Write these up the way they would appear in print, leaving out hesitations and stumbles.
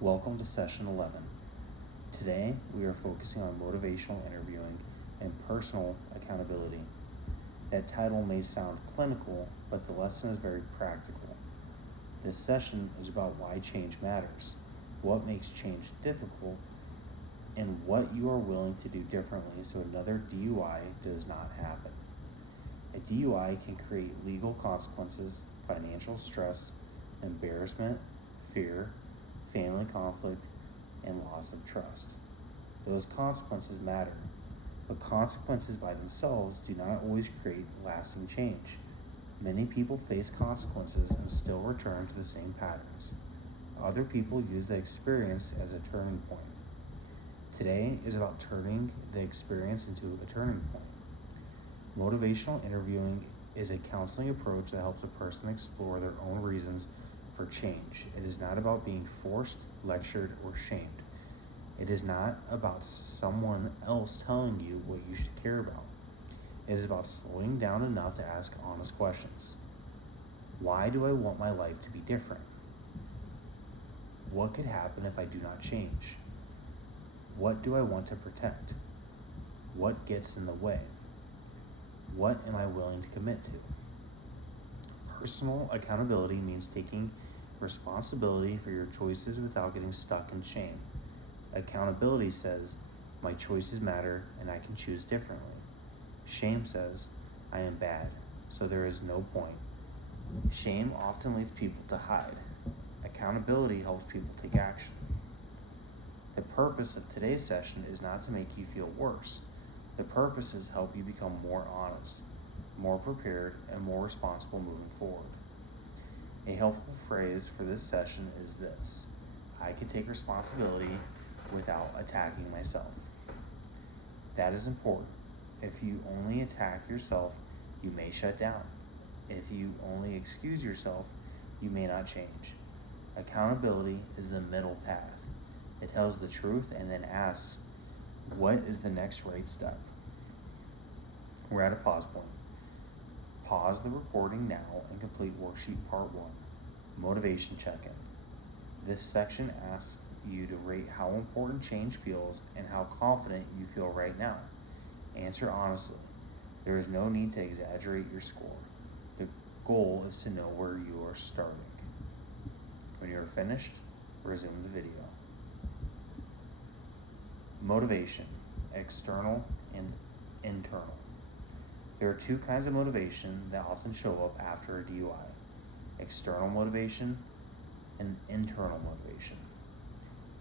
Welcome to session 11. Today we are focusing on motivational interviewing and personal accountability. That title may sound clinical, but the lesson is very practical. This session is about why change matters, what makes change difficult, and what you are willing to do differently so another DUI does not happen. A DUI can create legal consequences, financial stress, embarrassment, fear, family conflict, and loss of trust. Those consequences matter, but consequences by themselves do not always create lasting change. Many people face consequences and still return to the same patterns. Other people use the experience as a turning point. Today is about turning the experience into a turning point. Motivational interviewing is a counseling approach that helps a person explore their own reasons for change. It is not about being forced, lectured, or shamed. It is not about someone else telling you what you should care about. It is about slowing down enough to ask honest questions. Why do I want my life to be different? What could happen if I do not change? What do I want to protect? What gets in the way? What am I willing to commit to? Personal accountability means taking responsibility for your choices without getting stuck in shame. Accountability says, my choices matter and I can choose differently. Shame says, I am bad, so there is no point. Shame often leads people to hide. Accountability helps people take action. The purpose of today's session is not to make you feel worse. The purpose is to help you become more honest, more prepared, and more responsible moving forward. A helpful phrase for this session is this: I can take responsibility without attacking myself. That is important. If you only attack yourself, you may shut down. If you only excuse yourself, you may not change. Accountability is the middle path. It tells the truth and then asks, what is the next right step? We're at a pause point. Pause the recording now and complete worksheet part 1, motivation check-in. This section asks you to rate how important change feels and how confident you feel right now. Answer honestly. There is no need to exaggerate your score. The goal is to know where you are starting. When you are finished, resume the video. Motivation, external and internal. There are two kinds of motivation that often show up after a DUI: external motivation and internal motivation.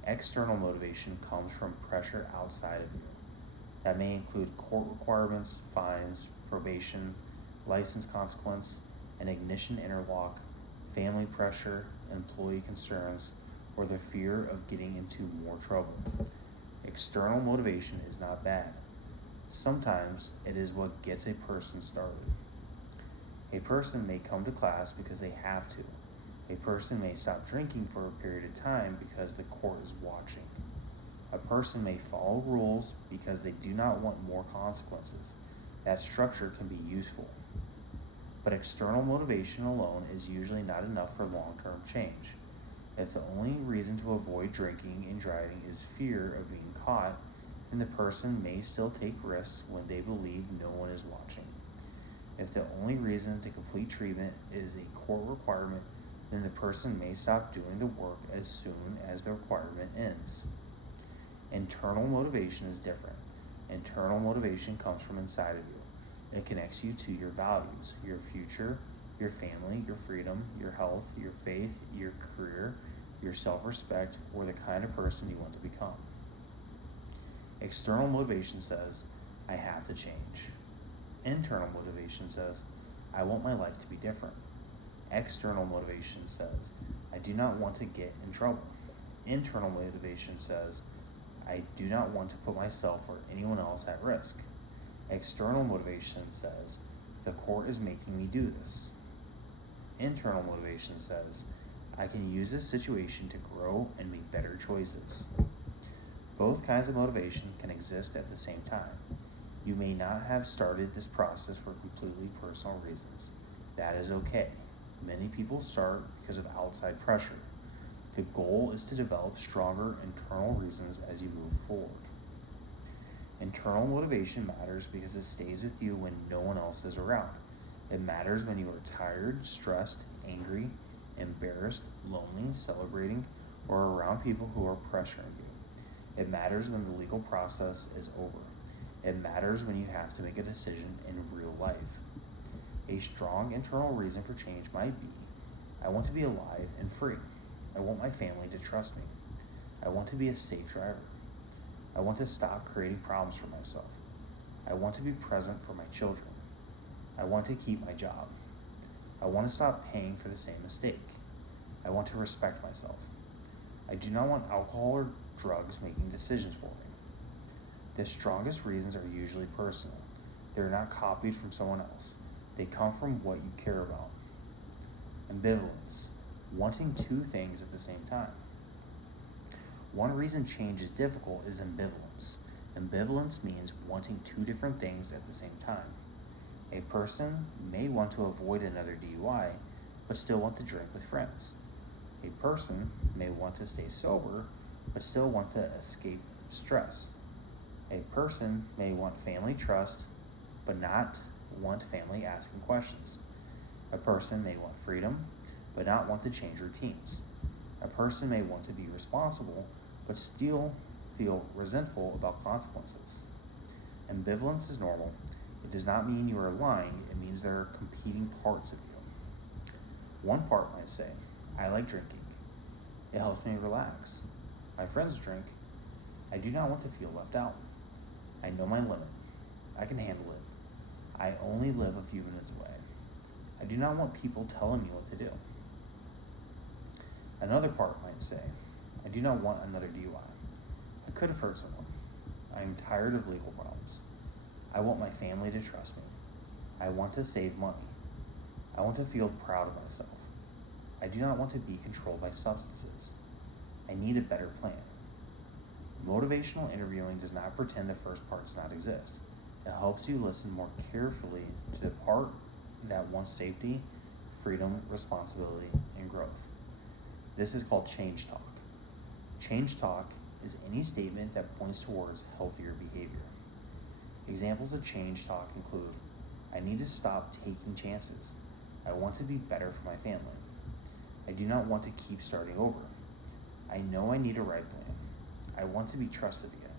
External motivation comes from pressure outside of you. That may include court requirements, fines, probation, license consequence, an ignition interlock, family pressure, employee concerns, or the fear of getting into more trouble. External motivation is not bad. Sometimes it is what gets a person started. A person may come to class because they have to. A person may stop drinking for a period of time because the court is watching. A person may follow rules because they do not want more consequences. That structure can be useful. But external motivation alone is usually not enough for long-term change. If the only reason to avoid drinking and driving is fear of being caught, then the person may still take risks when they believe no one is watching. If the only reason to complete treatment is a court requirement, then the person may stop doing the work as soon as the requirement ends. Internal motivation is different. Internal motivation comes from inside of you. It connects you to your values, your future, your family, your freedom, your health, your faith, your career, your self-respect, or the kind of person you want to become. External motivation says, I have to change. Internal motivation says, I want my life to be different. External motivation says, I do not want to get in trouble. Internal motivation says, I do not want to put myself or anyone else at risk. External motivation says, the court is making me do this. Internal motivation says, I can use this situation to grow and make better choices. Both kinds of motivation can exist at the same time. You may not have started this process for completely personal reasons. That is okay. Many people start because of outside pressure. The goal is to develop stronger internal reasons as you move forward. Internal motivation matters because it stays with you when no one else is around. It matters when you are tired, stressed, angry, embarrassed, lonely, celebrating, or around people who are pressuring you. It matters when the legal process is over. It matters when you have to make a decision in real life. A strong internal reason for change might be, I want to be alive and free. I want my family to trust me. I want to be a safe driver. I want to stop creating problems for myself. I want to be present for my children. I want to keep my job. I want to stop paying for the same mistake. I want to respect myself. I do not want alcohol or drugs making decisions for me. The strongest reasons are usually personal. They are not copied from someone else. They come from what you care about. Ambivalence, wanting two things at the same time. One reason change is difficult is ambivalence. Ambivalence means wanting two different things at the same time. A person may want to avoid another DUI, but still want to drink with friends. A person may want to stay sober, but still want to escape stress. A person may want family trust, but not want family asking questions. A person may want freedom, but not want to change routines. A person may want to be responsible, but still feel resentful about consequences. Ambivalence is normal. It does not mean you are lying, it means there are competing parts of you. One part might say, I like drinking. It helps me relax. My friends drink. I do not want to feel left out. I know my limit. I can handle it. I only live a few minutes away. I do not want people telling me what to do. Another part might say, I do not want another DUI. I could have hurt someone. I am tired of legal problems. I want my family to trust me. I want to save money. I want to feel proud of myself. I do not want to be controlled by substances. I need a better plan. Motivational interviewing does not pretend the first part does not exist. It helps you listen more carefully to the part that wants safety, freedom, responsibility, and growth. This is called change talk. Change talk is any statement that points towards healthier behavior. Examples of change talk include, I need to stop taking chances. I want to be better for my family. I do not want to keep starting over. I know I need a right plan. I want to be trusted again.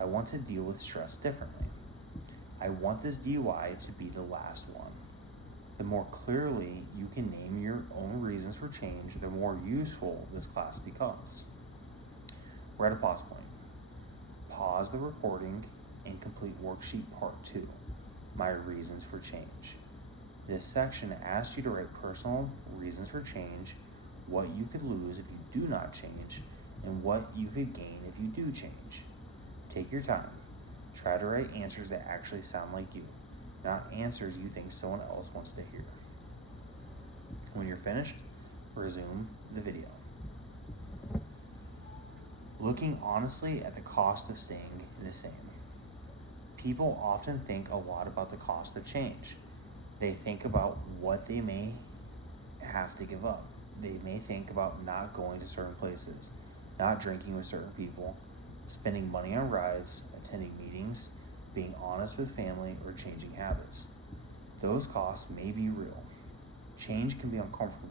I want to deal with stress differently. I want this DUI to be the last one. The more clearly you can name your own reasons for change, the more useful this class becomes. We're at a pause point. Pause the recording and complete worksheet part 2, my reasons for change. This section asks you to write personal reasons for change, what you could lose if you do not change, and what you could gain if you do change. Take your time. Try to write answers that actually sound like you, not answers you think someone else wants to hear. When you're finished, resume the video. Looking honestly at the cost of staying the same. People often think a lot about the cost of change. They think about what they may have to give up. They may think about not going to certain places, not drinking with certain people, spending money on rides, attending meetings, being honest with family, or changing habits. Those costs may be real. Change can be uncomfortable,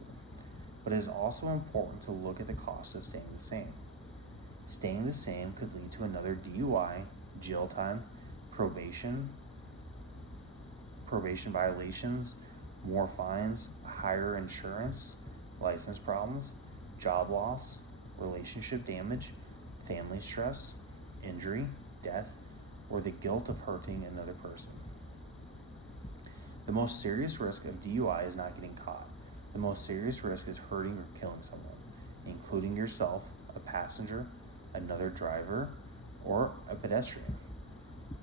but it is also important to look at the cost of staying the same. Staying the same could lead to another DUI, jail time, probation violations, more fines, higher insurance, license problems, job loss, relationship damage, family stress, injury, death, or the guilt of hurting another person. The most serious risk of DUI is not getting caught. The most serious risk is hurting or killing someone, including yourself, a passenger, another driver, or a pedestrian.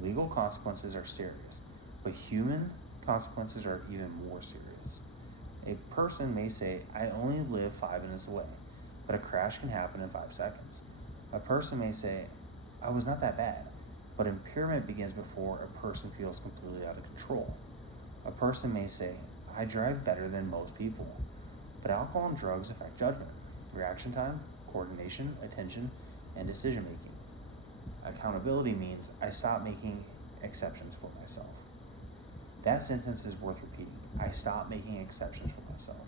Legal consequences are serious, but human consequences are even more serious. A person may say, I only live 5 minutes away, but a crash can happen in 5 seconds. A person may say, I was not that bad, but impairment begins before a person feels completely out of control. A person may say, I drive better than most people, but alcohol and drugs affect judgment. reaction time, coordination, attention, and decision making. Accountability means I stop making exceptions for myself. That sentence is worth repeating. I stop making exceptions for myself.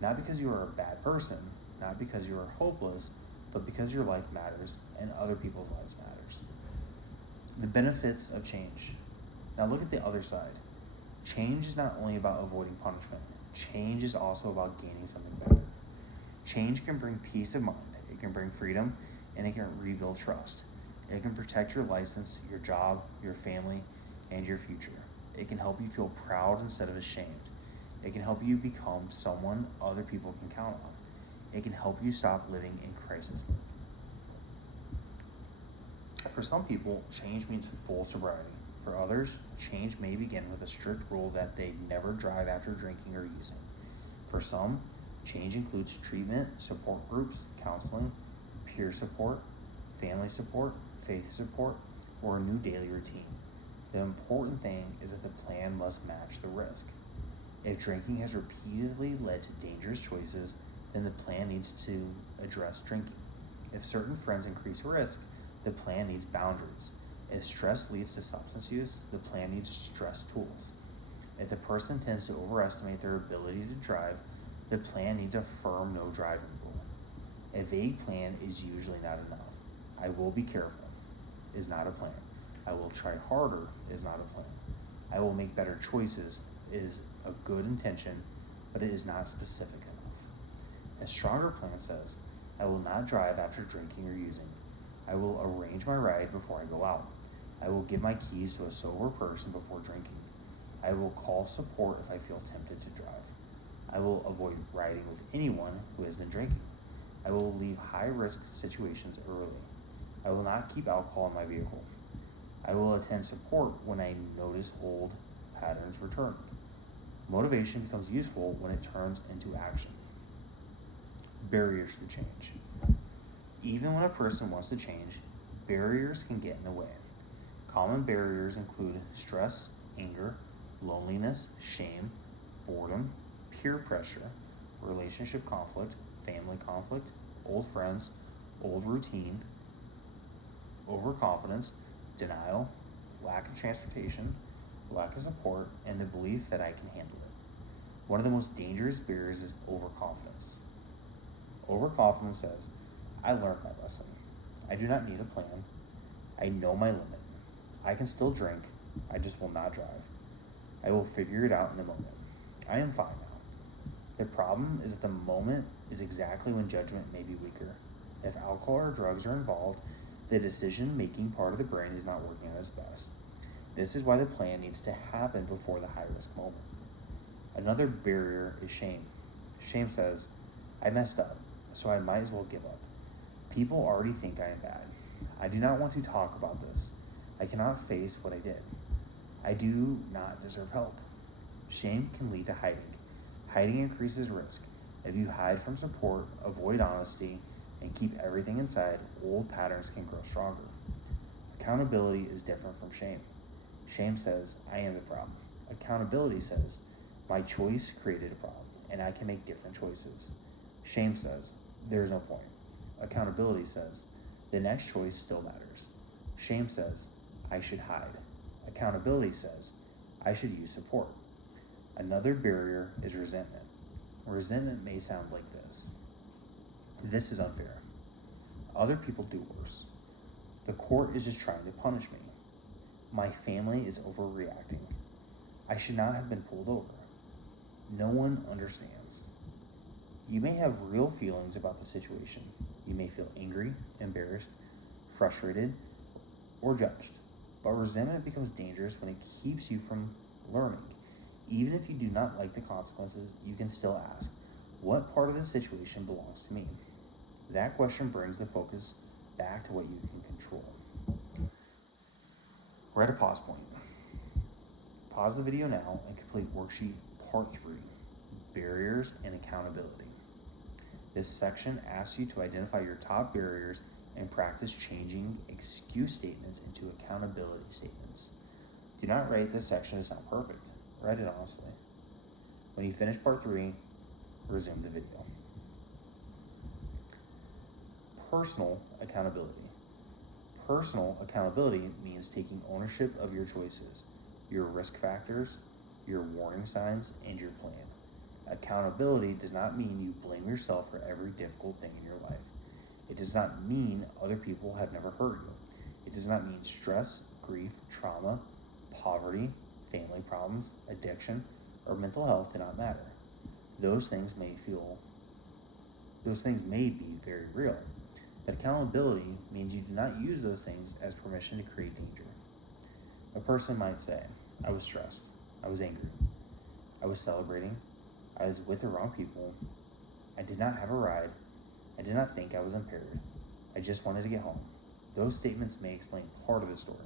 Not because you are a bad person, not because you are hopeless, but because your life matters and other people's lives matters. The benefits of change. Now look at the other side. Change is not only about avoiding punishment. Change is also about gaining something better. Change can bring peace of mind, it can bring freedom, and it can rebuild trust. It can protect your license, your job, your family, and your future. It can help you feel proud instead of ashamed. It can help you become someone other people can count on. It can help you stop living in crisis mode. For some people, change means full sobriety. For others, change may begin with a strict rule that they never drive after drinking or using. For some, change includes treatment, support groups, counseling, peer support, family support, faith support, or a new daily routine. The important thing is that the plan must match the risk. If drinking has repeatedly led to dangerous choices, then the plan needs to address drinking. If certain friends increase risk, the plan needs boundaries. If stress leads to substance use, the plan needs stress tools. If the person tends to overestimate their ability to drive, the plan needs a firm no driving rule. A vague plan is usually not enough. I will be careful is not a plan. I will try harder is not a plan. I will make better choices is a good intention, but it is not specific enough. A stronger plan says, I will not drive after drinking or using. I will arrange my ride before I go out. I will give my keys to a sober person before drinking. I will call support if I feel tempted to drive. I will avoid riding with anyone who has been drinking. I will leave high-risk situations early. I will not keep alcohol in my vehicle. I will attend support when I notice old patterns returning. Motivation becomes useful when it turns into action. Barriers to change. Even when a person wants to change, barriers can get in the way. Common barriers include stress, anger, loneliness, shame, boredom, peer pressure, relationship conflict, family conflict, old friends, old routine, overconfidence, denial, lack of transportation, lack of support, and the belief that I can handle it. One of the most dangerous barriers is overconfidence. Overconfidence says, I learned my lesson. I do not need a plan. I know my limit. I can still drink. I just will not drive. I will figure it out in a moment. I am fine now. The problem is that the moment is exactly when judgment may be weaker. If alcohol or drugs are involved, the decision-making part of the brain is not working at its best. This is why the plan needs to happen before the high-risk moment. Another barrier is shame. Shame says, I messed up, so I might as well give up. People already think I am bad. I do not want to talk about this. I cannot face what I did. I do not deserve help. Shame can lead to hiding. Hiding increases risk. If you hide from support, avoid honesty, and keep everything inside, old patterns can grow stronger. Accountability is different from shame. Shame says, I am the problem. Accountability says, my choice created a problem, and I can make different choices. Shame says, there is no point. Accountability says, the next choice still matters. Shame says, I should hide. Accountability says, I should use support. Another barrier is resentment. Resentment may sound like this. This is unfair. Other people do worse. The court is just trying to punish me. My family is overreacting. I should not have been pulled over. No one understands. You may have real feelings about the situation. You may feel angry, embarrassed, frustrated, or judged. But resentment becomes dangerous when it keeps you from learning. Even if you do not like the consequences, you can still ask, what part of the situation belongs to me? That question brings the focus back to what you can control. We're at a pause point. Pause the video now and complete worksheet part 3, barriers and accountability. This section asks you to identify your top barriers and practice changing excuse statements into accountability statements. Do not write this section to sound perfect. Write it honestly. When you finish part 3, resume the video. Personal accountability. Personal accountability means taking ownership of your choices, your risk factors, your warning signs, and your plan. Accountability does not mean you blame yourself for every difficult thing in your life. It does not mean other people have never hurt you. It does not mean stress, grief, trauma, poverty, family problems, addiction, or mental health do not matter. Those things may be very real, but accountability means you do not use those things as permission to create danger. A person might say, I was stressed, I was angry, I was celebrating, I was with the wrong people, I did not have a ride, I did not think I was impaired, I just wanted to get home. Those statements may explain part of the story,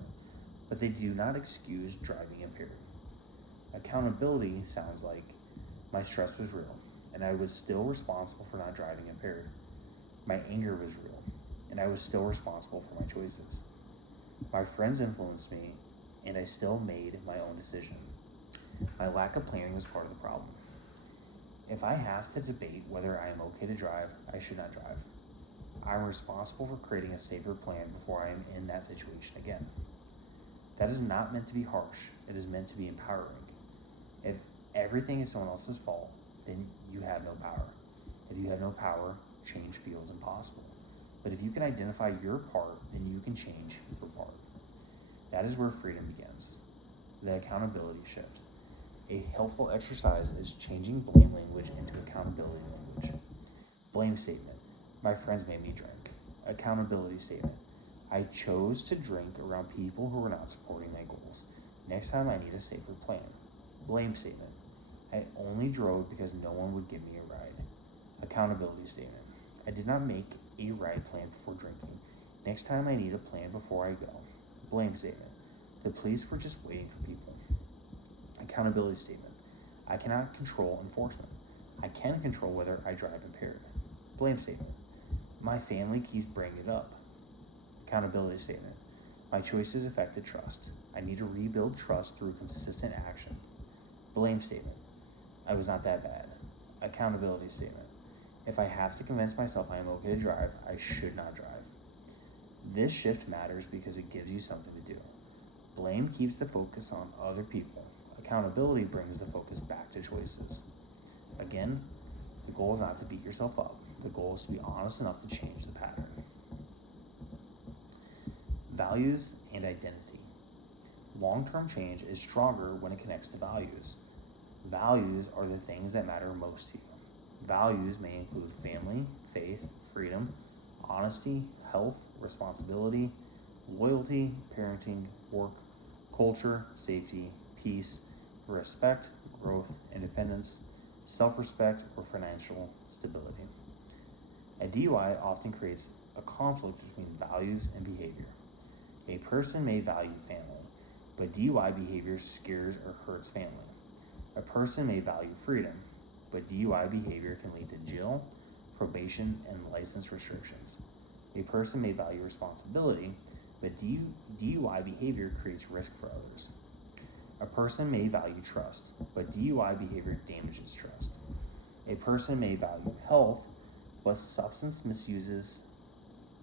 but they do not excuse driving impaired. Accountability sounds like, my stress was real, and I was still responsible for not driving impaired. My anger was real, and I was still responsible for my choices. My friends influenced me, and I still made my own decision. My lack of planning was part of the problem. If I have to debate whether I am okay to drive, I should not drive. I'm responsible for creating a safer plan before I am in that situation again. That is not meant to be harsh. It is meant to be empowering. If everything is someone else's fault, then you have no power. If you have no power, change feels impossible. But if you can identify your part, then you can change your part. That is where freedom begins. The accountability shift. A helpful exercise is changing blame language into accountability language. Blame statement. My friends made me drink. Accountability statement. I chose to drink around people who were not supporting my goals. Next time I need a safer plan. Blame statement. I only drove because no one would give me a ride. Accountability statement. I did not make a ride plan before drinking. Next time I need a plan before I go. Blame statement. The police were just waiting for people. Accountability statement. I cannot control enforcement. I can control whether I drive impaired. Blame statement. My family keeps bringing it up. Accountability statement. My choices affected trust. I need to rebuild trust through consistent action. Blame statement. I was not that bad. Accountability statement. If I have to convince myself I am okay to drive, I should not drive. This shift matters because it gives you something to do. Blame keeps the focus on other people. Accountability brings the focus back to choices. Again, the goal is not to beat yourself up. The goal is to be honest enough to change the pattern. Values and identity. Long-term change is stronger when it connects to values. Values are the things that matter most to you. Values may include family, faith, freedom, honesty, health, responsibility, loyalty, parenting, work, culture, safety, peace, respect, growth, independence, self-respect, or financial stability. A DUI often creates a conflict between values and behavior. A person may value family, but DUI behavior scares or hurts family. A person may value freedom, but DUI behavior can lead to jail, probation, and license restrictions. A person may value responsibility, but DUI behavior creates risk for others. A person may value trust, but DUI behavior damages trust. A person may value health, but substance misuse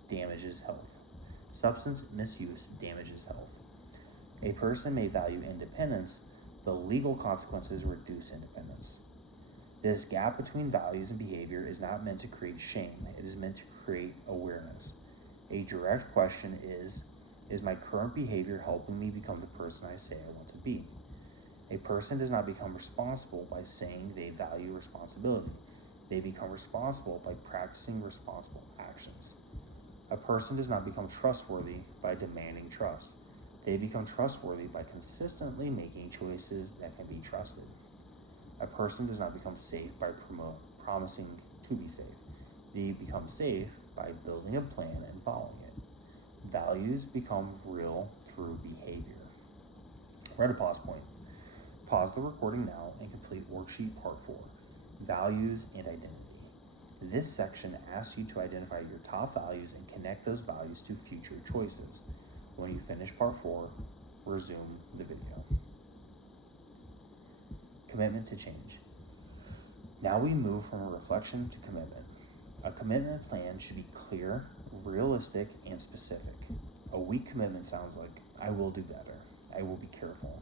damages health. Substance misuse damages health. A person may value independence, but legal consequences reduce independence. This gap between values and behavior is not meant to create shame, it is meant to create awareness. A direct question is my current behavior helping me become the person I say I want to be? A person does not become responsible by saying they value responsibility. They become responsible by practicing responsible actions. A person does not become trustworthy by demanding trust. They become trustworthy by consistently making choices that can be trusted. A person does not become safe by promising to be safe. They become safe by building a plan and following it. Values become real through behavior. We're at a pause point. Pause the recording now and complete worksheet part 4, Values and Identity. This section asks you to identify your top values and connect those values to future choices. When you finish part 4, resume the video. Commitment to change. Now we move from reflection to commitment. A commitment plan should be clear, realistic, and specific. A weak commitment sounds like, I will do better. I will be careful.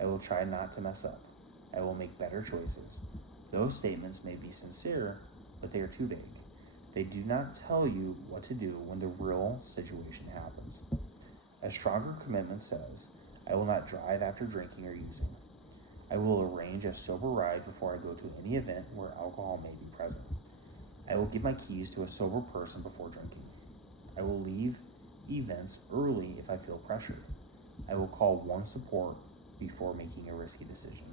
I will try not to mess up. I will make better choices. Those statements may be sincere, but they are too vague. They do not tell you what to do when the real situation happens. A stronger commitment says, I will not drive after drinking or using. I will arrange a sober ride before I go to any event where alcohol may be present. I will give my keys to a sober person before drinking. I will leave events early if I feel pressured. I will call one support before making a risky decision.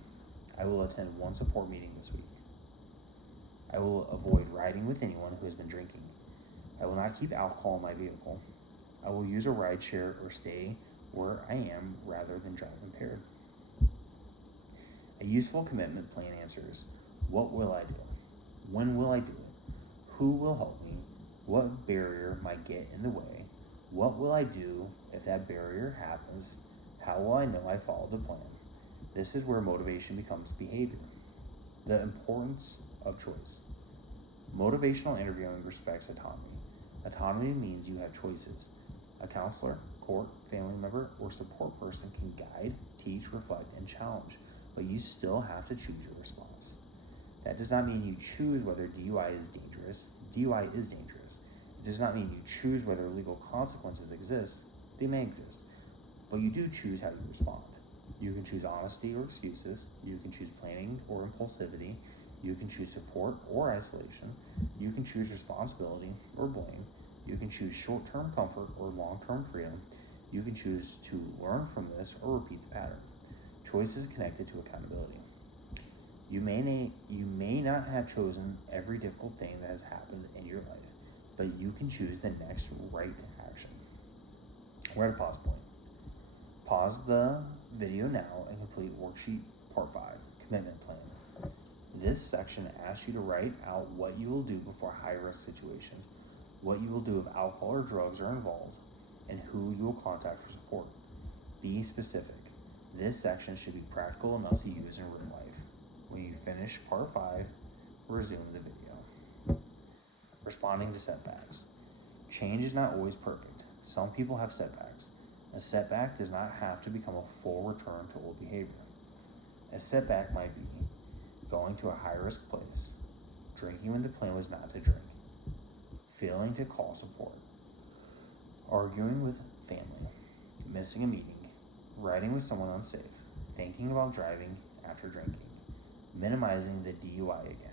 I will attend one support meeting this week. I will avoid riding with anyone who has been drinking. I will not keep alcohol in my vehicle. I will use a ride share or stay where I am rather than drive impaired. A useful commitment plan answers, what will I do? When will I do it? Who will help me? What barrier might get in the way? What will I do if that barrier happens? How will I know I followed the plan? This is where motivation becomes behavior. The importance of choice. Motivational interviewing respects autonomy. Autonomy means you have choices. A counselor, court, family member, or support person can guide, teach, reflect, and challenge, but you still have to choose your response. That does not mean you choose whether DUI is dangerous. DUI is dangerous. It does not mean you choose whether legal consequences exist. They may exist, but you do choose how you respond. You can choose honesty or excuses. You can choose planning or impulsivity. You can choose support or isolation. You can choose responsibility or blame. You can choose short-term comfort or long-term freedom. You can choose to learn from this or repeat the pattern. Choice is connected to accountability. You may not have chosen every difficult thing that has happened in your life, but you can choose the next right action. We're at a pause point. Pause the video now and complete worksheet part 5, commitment plan. This section asks you to write out what you will do before high-risk situations, what you will do if alcohol or drugs are involved, and who you will contact for support. Be specific. This section should be practical enough to use in real life. When you finish part 5, resume the video. Responding to setbacks. Change is not always perfect. Some people have setbacks. A setback does not have to become a full return to old behavior. A setback might be going to a high-risk place, drinking when the plan was not to drink, failing to call support, arguing with family, missing a meeting, riding with someone unsafe, thinking about driving after drinking, minimizing the DUI again.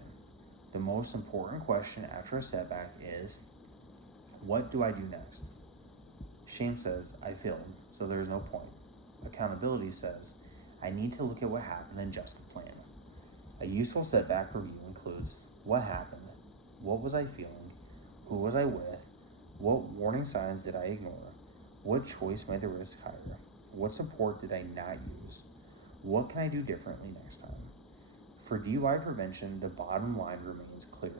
The most important question after a setback is, what do I do next? Shame says, I failed, so there is no point. Accountability says, I need to look at what happened and adjust the plan. A useful setback review includes, what happened? What was I feeling? Who was I with? What warning signs did I ignore? What choice made the risk higher? What support did I not use? What can I do differently next time? For DUI prevention, the bottom line remains clear.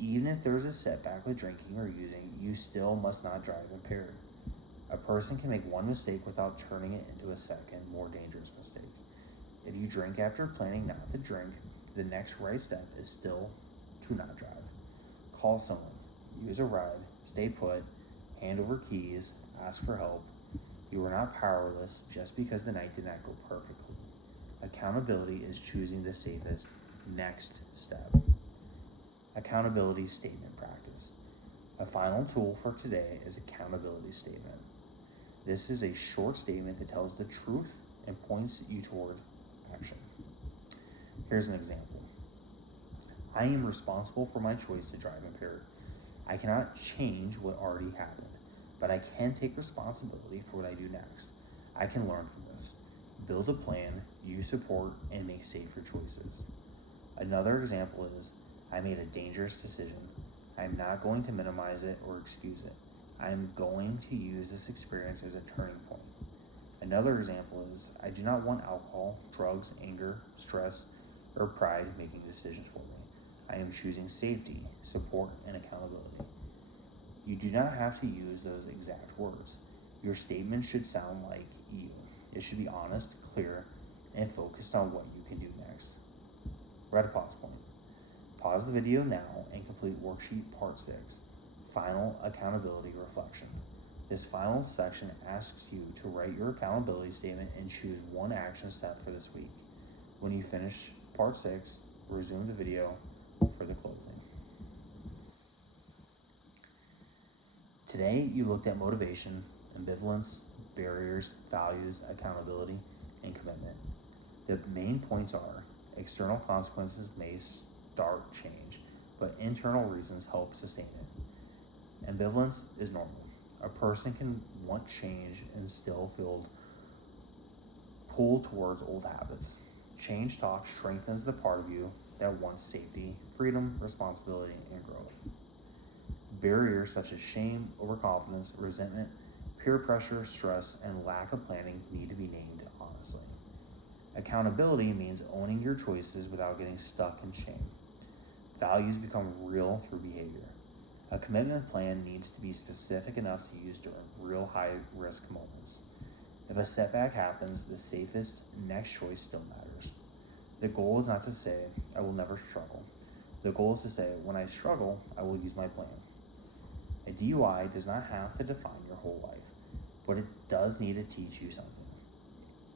Even if there is a setback with drinking or using, you still must not drive impaired. A person can make one mistake without turning it into a second, more dangerous mistake. If you drink after planning not to drink, the next right step is still to not drive. Call someone, use a ride, stay put, hand over keys, ask for help. You are not powerless just because the night did not go perfectly. Accountability is choosing the safest next step. Accountability statement practice. A final tool for today is accountability statement. This is a short statement that tells the truth and points you toward action. Here's an example. I am responsible for my choice to drive impaired. I cannot change what already happened, but I can take responsibility for what I do next. I can learn from this, build a plan, use support, and make safer choices. Another example is, I made a dangerous decision. I'm not going to minimize it or excuse it. I'm going to use this experience as a turning point. Another example is, I do not want alcohol, drugs, anger, stress, or pride making decisions for me. I am choosing safety, support, and accountability. You do not have to use those exact words. Your statement should sound like you. It should be honest, clear, and focused on what you can do next. We're at a pause point. Pause the video now and complete worksheet part 6, Final Accountability Reflection. This final section asks you to write your accountability statement and choose one action step for this week. When you finish part 6, resume the video for the closing. Today, you looked at motivation, ambivalence, barriers, values, accountability, and commitment. The main points are: external consequences may start change, but internal reasons help sustain it. Ambivalence is normal. A person can want change and still feel pulled towards old habits. Change talk strengthens the part of you that wants safety, freedom, responsibility, and growth. Barriers such as shame, overconfidence, resentment, peer pressure, stress, and lack of planning need to be named honestly. Accountability means owning your choices without getting stuck in shame. Values become real through behavior. A commitment plan needs to be specific enough to use during real high-risk moments. If a setback happens, the safest next choice still matters. The goal is not to say, I will never struggle. The goal is to say, when I struggle, I will use my plan. A DUI does not have to define your whole life, but it does need to teach you something.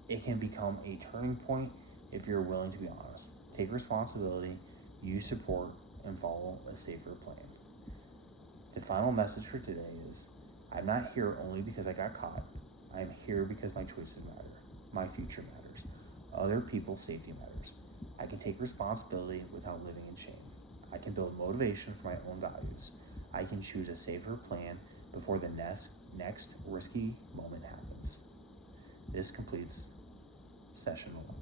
It can become a turning point if you're willing to be honest. Take responsibility, use support, and follow a safer plan. The final message for today is, I'm not here only because I got caught. I am here because my choices matter. My future matters. Other people's safety matters. I can take responsibility without living in shame. I can build motivation for my own values. I can choose a safer plan before the next risky moment happens. This completes session 1.